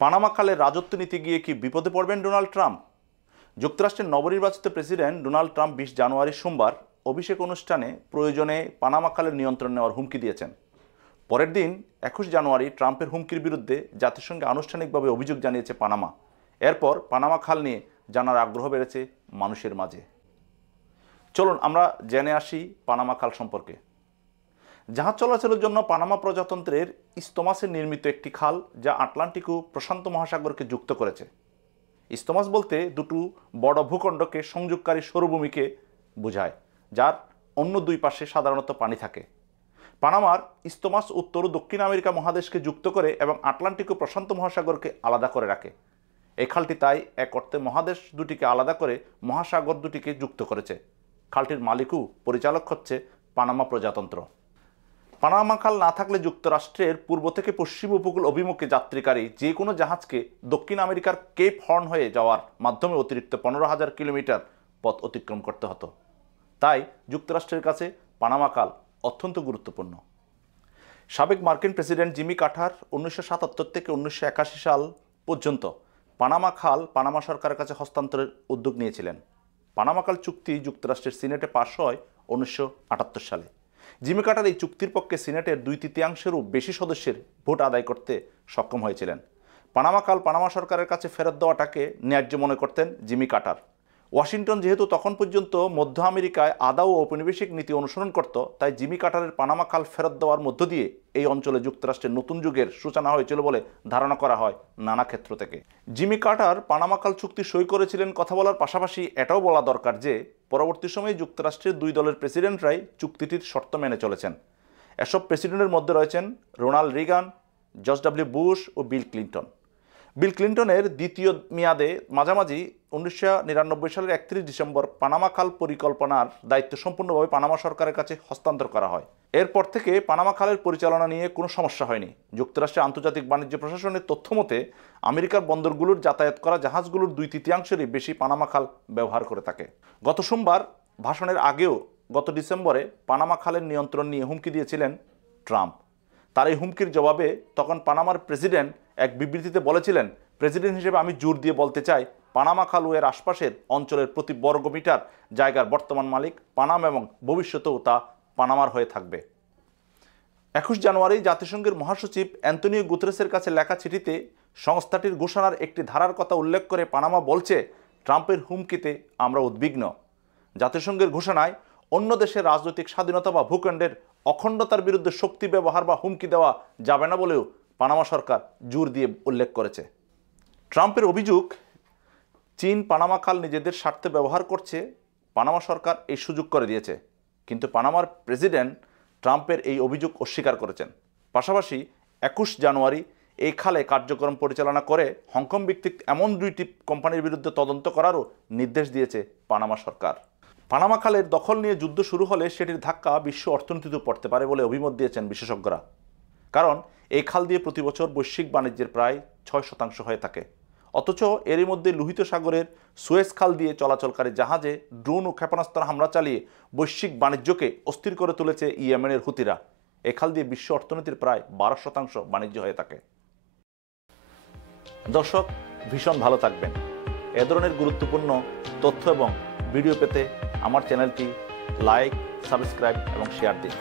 Panama খালের রাজত্ব নিতে গিয়ে কি বিপদে পড়বেন ডোনাল্ড ট্রাম্প? যুক্তরাষ্ট্রের নবনির্বাচিত প্রেসিডেন্ট ডোনাল্ড ট্রাম্প 20 জানুয়ারি সোমবার অভিষেক অনুষ্ঠানে প্রয়োজনে পানামা খালের নিয়ন্ত্রণ নেওয়ার হুমকি দিয়েছেন। পরের দিন 21 জানুয়ারি ট্রাম্পের হুমকির বিরুদ্ধে জাতিসংঘে আনুষ্ঠানিকভাবে অভিযোগ জানিয়েছে পানামা। এরপর পানামা খাল নিয়ে জানার আগ্রহ বেড়েছে মানুষের মাঝে। চলুন আমরা জেনে আসি পানামা খাল সম্পর্কে। জাহাজ চলাচলের জন্য পানামা প্রজাতন্ত্রের ইস্তমাসে নির্মিত একটি খাল, যা আটলান্টিক ও প্রশান্ত মহাসাগরকে যুক্ত করেছে। ইস্তমাস বলতে দুটো বড় ভূখণ্ডকে সংযোগকারী সরুভূমিকে বোঝায়, যার অন্য দুই পাশে সাধারণত পানি থাকে। পানামার ইস্তমাস উত্তর ও দক্ষিণ আমেরিকা মহাদেশকে যুক্ত করে এবং আটলান্টিক ও প্রশান্ত মহাসাগরকে আলাদা করে রাখে। এই খালটি তাই এক অর্থে মহাদেশ দুটিকে আলাদা করে মহাসাগর দুটিকে যুক্ত করেছে। খালটির মালিক ও পরিচালক হচ্ছে পানামা প্রজাতন্ত্র। পানামা খাল না থাকলে যুক্তরাষ্ট্রের পূর্ব থেকে পশ্চিম উপকূল অভিমুখে যাত্রীকারী যে কোনো জাহাজকে দক্ষিণ আমেরিকার কেপ হর্ন হয়ে যাওয়ার মাধ্যমে অতিরিক্ত 15,000 কিলোমিটার পথ অতিক্রম করতে হতো। তাই যুক্তরাষ্ট্রের কাছে পানামা খাল অত্যন্ত গুরুত্বপূর্ণ। সাবেক মার্কিন প্রেসিডেন্ট জিমি কার্টার 1977 থেকে 1981 সাল পর্যন্ত পানামা খাল পানামা সরকারের কাছে হস্তান্তরের উদ্যোগ নিয়েছিলেন। পানামা খাল চুক্তি যুক্তরাষ্ট্রের সিনেটে পাশ হয় 1978 সালে। জিমি কার্টার এই চুক্তির পক্ষে সিনেটের 2/3-এরও বেশি সদস্যের ভোট আদায় করতে সক্ষম হয়েছিলেন। পানামা খাল পানামা সরকারের কাছে ফেরত দেওয়াটাকে ন্যায্য মনে করতেন জিমি কার্টার। ওয়াশিংটন যেহেতু তখন পর্যন্ত মধ্য আমেরিকায় আদা ও ঔপনিবেশিক নীতি অনুসরণ করত, তাই জিমি কার্টারের পানামা খাল ফেরত দেওয়ার মধ্য দিয়ে এই অঞ্চলে যুক্তরাষ্ট্রের নতুন যুগের সূচনা হয়েছিল বলে ধারণা করা হয় নানা ক্ষেত্র থেকে। জিমি কার্টার পানামা খাল চুক্তি সই করেছিলেন কথা বলার পাশাপাশি এটাও বলা দরকার যে পরবর্তী সময়ে যুক্তরাষ্ট্রের দুই দলের প্রেসিডেন্টরাই চুক্তিটির শর্ত মেনে চলেছেন। এসব প্রেসিডেন্টের মধ্যে রয়েছেন Ronald Reagan, George W Bush ও বিল ক্লিন্টন। বিল ক্লিন্টনের দ্বিতীয় মেয়াদে মাঝামাঝি 1999 সালের 31 ডিসেম্বর পানামা খাল পরিকল্পনার দায়িত্ব সম্পূর্ণভাবে পানামা সরকারের কাছে হস্তান্তর করা হয়। এরপর থেকে পানামা খালের পরিচালনা নিয়ে কোনো সমস্যা হয়নি। যুক্তরাষ্ট্রের আন্তর্জাতিক বাণিজ্য প্রশাসনের তথ্য মতে আমেরিকার বন্দরগুলোর যাতায়াত করা জাহাজগুলোর 2/3-এরই বেশি পানামা খাল ব্যবহার করে থাকে। গত সোমবার ভাষণের আগেও গত ডিসেম্বরে পানামা খালের নিয়ন্ত্রণ নিয়ে হুমকি দিয়েছিলেন ট্রাম্প। তার এই হুমকির জবাবে তখন পানামার প্রেসিডেন্ট এক বিবৃতিতে বলেছিলেন, প্রেসিডেন্ট হিসেবে আমি জোর দিয়ে বলতে চাই, পানামা খাল ও এর আশপাশের অঞ্চলের প্রতি বর্গ মিটার জায়গার বর্তমান মালিক পানামা এবং ভবিষ্যতেও তা পানামার হয়ে থাকবে। 21 জানুয়ারি জাতিসংঘের মহাসচিব অ্যান্তনিও গুতেরেসের কাছে লেখা চিঠিতে সংস্থাটির ঘোষণার একটি ধারার কথা উল্লেখ করে পানামা বলছে, ট্রাম্পের হুমকিতে আমরা উদ্বিগ্ন। জাতিসংঘের ঘোষণায় অন্য দেশের রাজনৈতিক স্বাধীনতা বা ভূখণ্ডের অখণ্ডতার বিরুদ্ধে শক্তি ব্যবহার বা হুমকি দেওয়া যাবে না বলেও পানামা সরকার জোর দিয়ে উল্লেখ করেছে। ট্রাম্পের অভিযোগ, চীন পানামা খাল নিজেদের স্বার্থে ব্যবহার করছে। পানামা সরকার এই সুযোগ করে দিয়েছে, কিন্তু পানামার প্রেসিডেন্ট ট্রাম্পের এই অভিযোগ অস্বীকার করেছেন। পাশাপাশি 21 জানুয়ারি এই খালে কার্যক্রম পরিচালনা করে হংকং ভিত্তিক এমন 2টি কোম্পানির বিরুদ্ধে তদন্ত করারও নির্দেশ দিয়েছে পানামা সরকার। পানামা খালের দখল নিয়ে যুদ্ধ শুরু হলে সেটির ধাক্কা বিশ্ব অর্থনীতিতেও পড়তে পারে বলে অভিমত দিয়েছেন বিশেষজ্ঞরা। কারণ এই খাল দিয়ে প্রতি বছর বৈশ্বিক বাণিজ্যের প্রায় 6% হয়ে থাকে। অথচ এরই মধ্যে লোহিত সাগরের সুয়েজ খাল দিয়ে চলাচলকারী জাহাজে ড্রোন ও ক্ষেপণাস্ত্র হামলা চালিয়ে বৈশ্বিক বাণিজ্যকে অস্থির করে তুলেছে ইয়েমেনের হুতিরা। এই খাল দিয়ে বিশ্ব অর্থনীতির প্রায় 12% বাণিজ্য হয়ে থাকে। দর্শক, ভীষণ ভালো থাকবেন। এ ধরনের গুরুত্বপূর্ণ তথ্য এবং ভিডিও পেতে আমার চ্যানেলটি লাইক, সাবস্ক্রাইব এবং শেয়ার দিন।